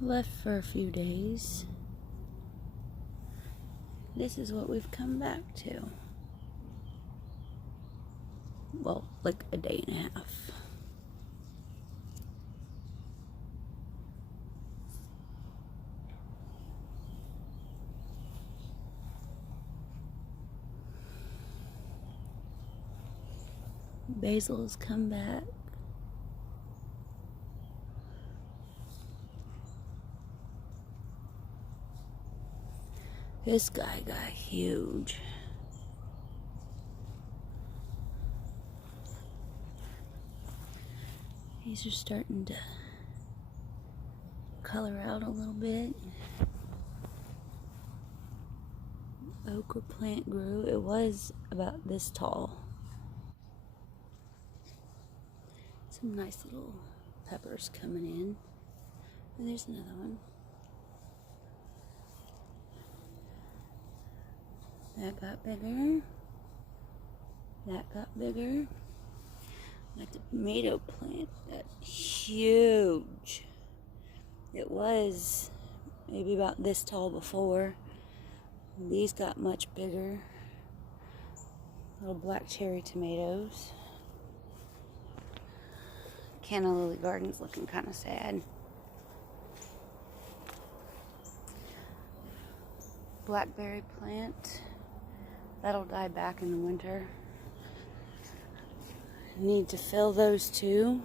left for a few days. This is what we've come back to. Well, like a day and a half. Basil's come back. This guy got huge. These are starting to color out a little bit. Okra plant grew. It was about this tall. Some nice little peppers coming in. And there's another one. That got bigger. That got bigger. Like the tomato plant, that huge. It was maybe about this tall before. These got much bigger. Little black cherry tomatoes. Canna Lily Garden's looking kind of sad. Blackberry plant. That'll die back in the winter. Need to fill those too.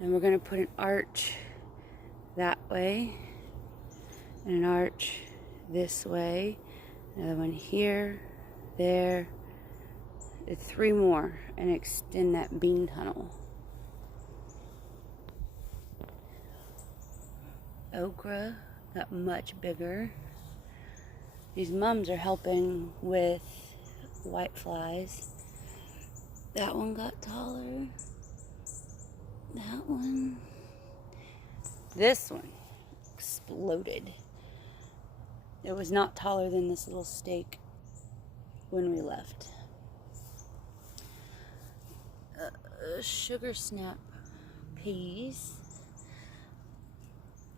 And we're going to put an arch that way. And an arch this way. Another one here, there. 3 more. And extend that bean tunnel. Okra got much bigger. These mums are helping with white flies. That one got taller. That one. This one exploded. It was not taller than this little stake when we left. Sugar snap peas.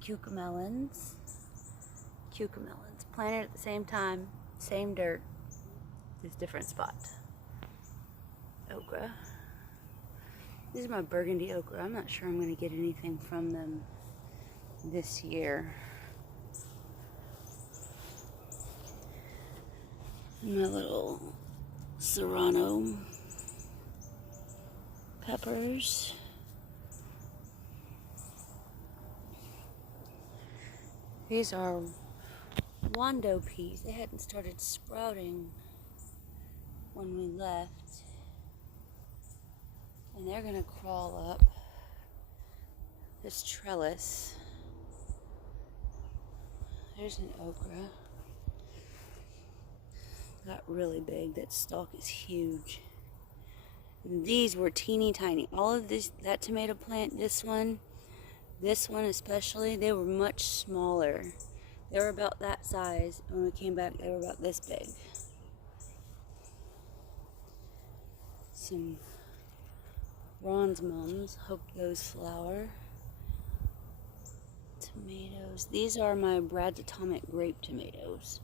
Cucamelons. Planted at the same time, same dirt, just different spot. Okra. These are my burgundy okra. I'm not sure I'm going to get anything from them this year. And my little serrano peppers. These are Wando peas. They hadn't started sprouting when we left. And they're gonna crawl up this trellis. There's an okra. Got really big. That stalk is huge. And these were teeny tiny. All of this, that tomato plant, this one especially, they were much smaller. They were about that size. When we came back, they were about this big. Some bronze mums. Hope those flower. Tomatoes. These are my Brad's Atomic grape tomatoes.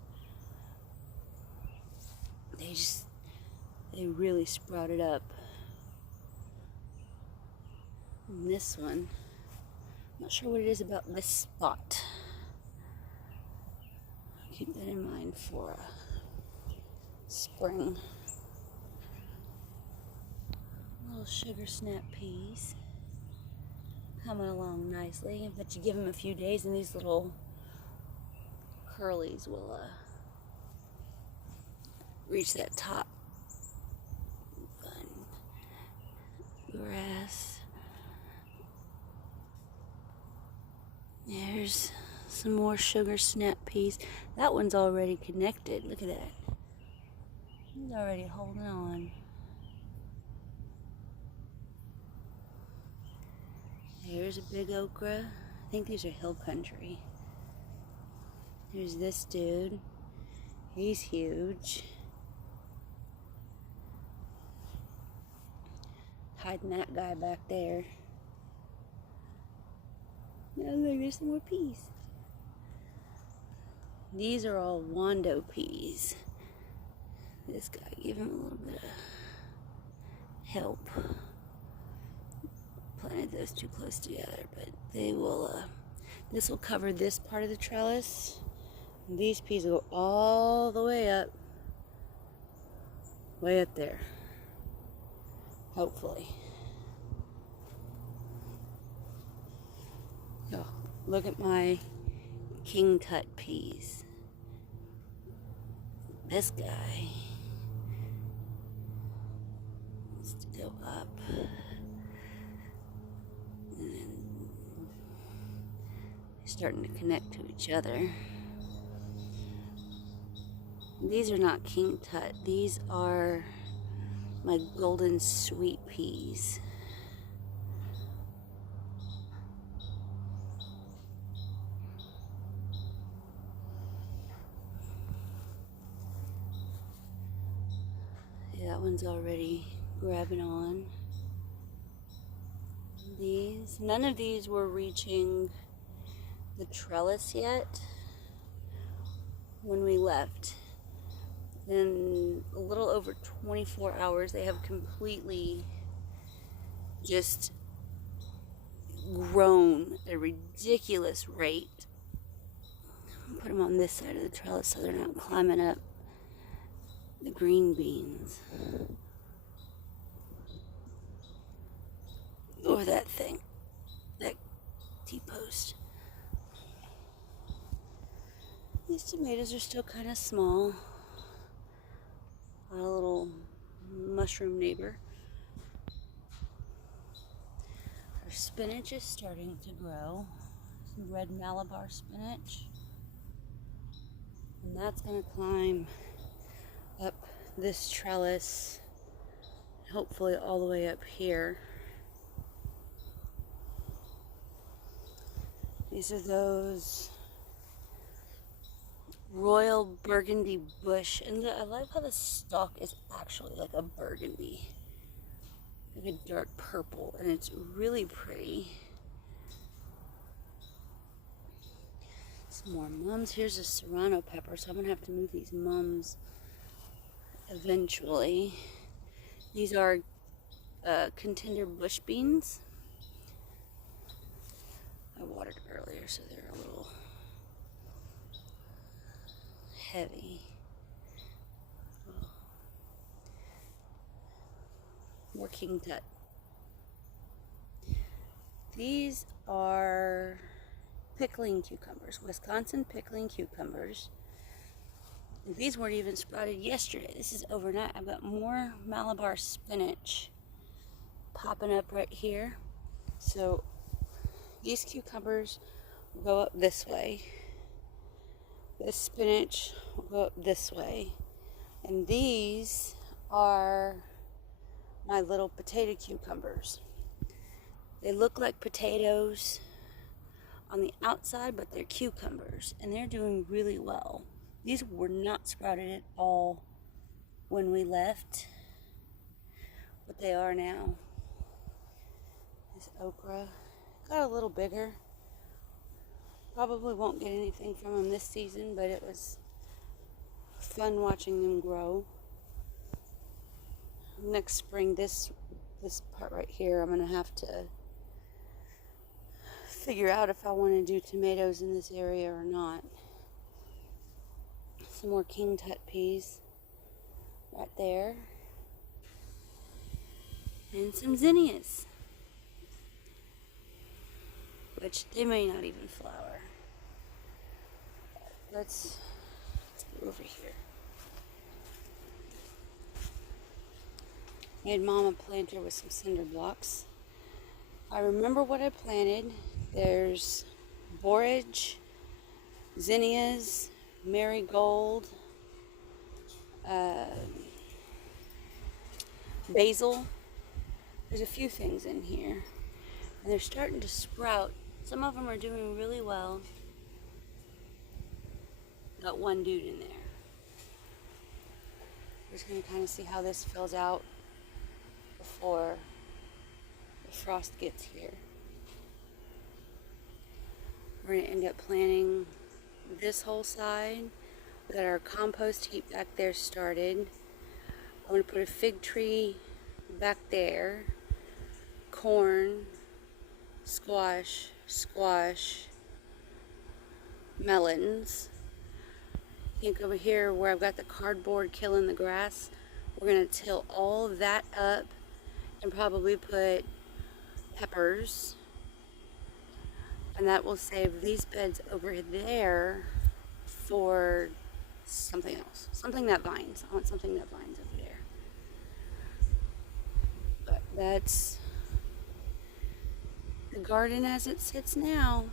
They really sprouted up. And this one, I'm not sure what it is about this spot. Keep that in mind for spring. Little sugar snap peas coming along nicely. But you give them a few days and these little curlies will reach that top. Grass. There's some more sugar snap peas. That one's already connected. Look at that. He's already holding on. Here's a big okra. I think these are hill country. Here's this dude. He's huge. Hiding that guy back there. Now look, there's some more peas. These are all Wando peas. This guy gave him a little bit of help. Planted those too close together, but they will, this will cover this part of the trellis. And these peas will go all the way up there. Hopefully. Oh, look at my King Tut peas. This guy needs to go up. And then they're starting to connect to each other. These are not King Tut. These are my golden sweet peas. Yeah, that one's already grabbing on. None of these were reaching the trellis yet when we left. In a little over 24 hours, they have completely just grown at a ridiculous rate. Put them on this side of the trellis so they're not climbing up the green beans. Or that thing, that T-post. These tomatoes are still kind of small. Our little mushroom neighbor. Our spinach is starting to grow. Some red Malabar spinach. And that's going to climb up this trellis, hopefully all the way up here. These are those Royal Burgundy bush, and I like how the stalk is actually like a burgundy, like a dark purple, and it's really pretty. Some more mums. Here's a serrano pepper, so I'm gonna have to move these mums eventually. These are contender bush beans. I watered earlier, so they're a little heavy. More King Tut. These are pickling cucumbers, Wisconsin pickling cucumbers. And these weren't even sprouted yesterday. This is overnight. I've got more Malabar spinach popping up right here. So these cucumbers will go up this way. This spinach will go up this way. And these are my little potato cucumbers. They look like potatoes on the outside, but they're cucumbers, and they're doing really well. These were not sprouted at all when we left, but they are now. This okra got a little bigger. Probably won't get anything from them this season, but it was fun watching them grow. Next spring, this part right here, I'm gonna have to figure out if I want to do tomatoes in this area or not. Some more King Tut peas right there, and some zinnias, which they may not even flower. Let's go over here. Made Mom a planter with some cinder blocks. I remember what I planted. There's borage, zinnias, marigold, basil. There's a few things in here, and they're starting to sprout. Some of them are doing really well. Got one dude in there. We're just going to kind of see how this fills out before the frost gets here. We're going to end up planting this whole side. We got our compost heap back there started. I'm going to put a fig tree back there. Corn, squash, melons. I think over here where I've got the cardboard killing the grass, we're going to till all of that up and probably put peppers. And that will save these beds over there for something else. Something that vines. I want something that vines over there. But that's the garden as it sits now.